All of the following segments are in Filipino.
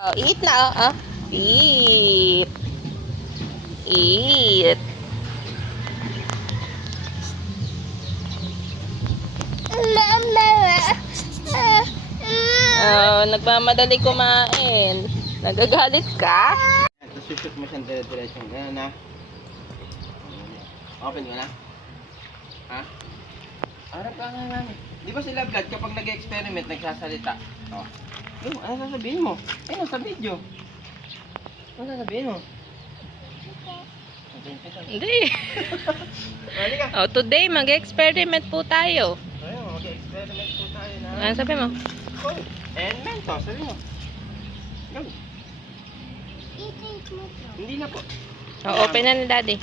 Oh, eat na, oh. Eat. Eat. Oh, nagmamadali kumain. Nagagalit ka? Tapos shoot mo siyang dire-diretsyon. Ganyan na. Open mo na. Ha? Harap ka nga namin. Di ba sila Vlad kapag nag-experiment, nagsasalita? Oh. Ano sasabihin mo? Ayun, sa video. Ano sasabihin mo? Hindi. Halika. Oh, today mag-experiment po tayo. Ayun, mag-experiment po tayo na. Ano sabi mo? Oh, and Mentos, sabi mo. Go. Hindi na po. Oh, open na ni Daddy.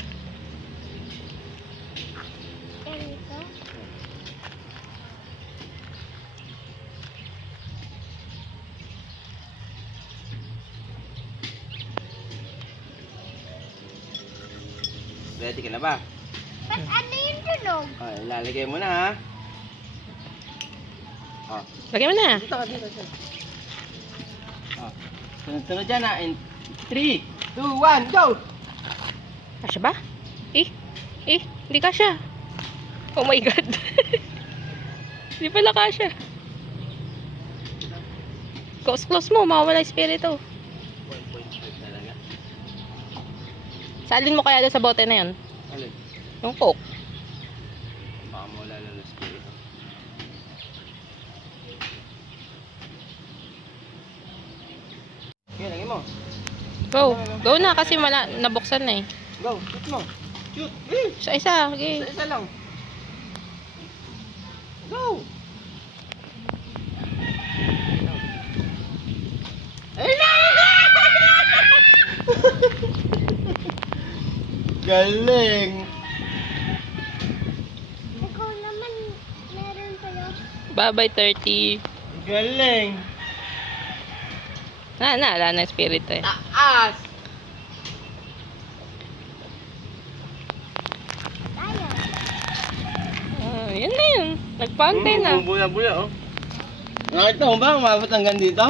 Ready ka na ba? Ba't ano yung tunog? Oh, ilalagay mo na ha. Oh. Lagyan mo na. Dito ka, dito. Oh. Sunod-sunod dyan ha. In 3, 2, 1, go! Kasya ba? Hindi kasya. Oh my God. Hindi pala kasya. Close mo, mawawala yung spirito. 1.5 talaga. Salin mo kaya doon sa bote na yun? Alin? Yung Coke. Baka mawala lang ng spirito. Okay, lagay mo. Go na kasi nabuksan na eh. Go, shoot mo. Shoot! Isa. Okay. Isa lang. Go! Galing! Ikaw naman, meron kayo. Bye-bye 30. Galing! Wala na spirito eh. Taas! Tayo. Oh, yun na yun. Nagpantay na. Bula-bula oh. Nakita mo ba? Umabot hanggang dito?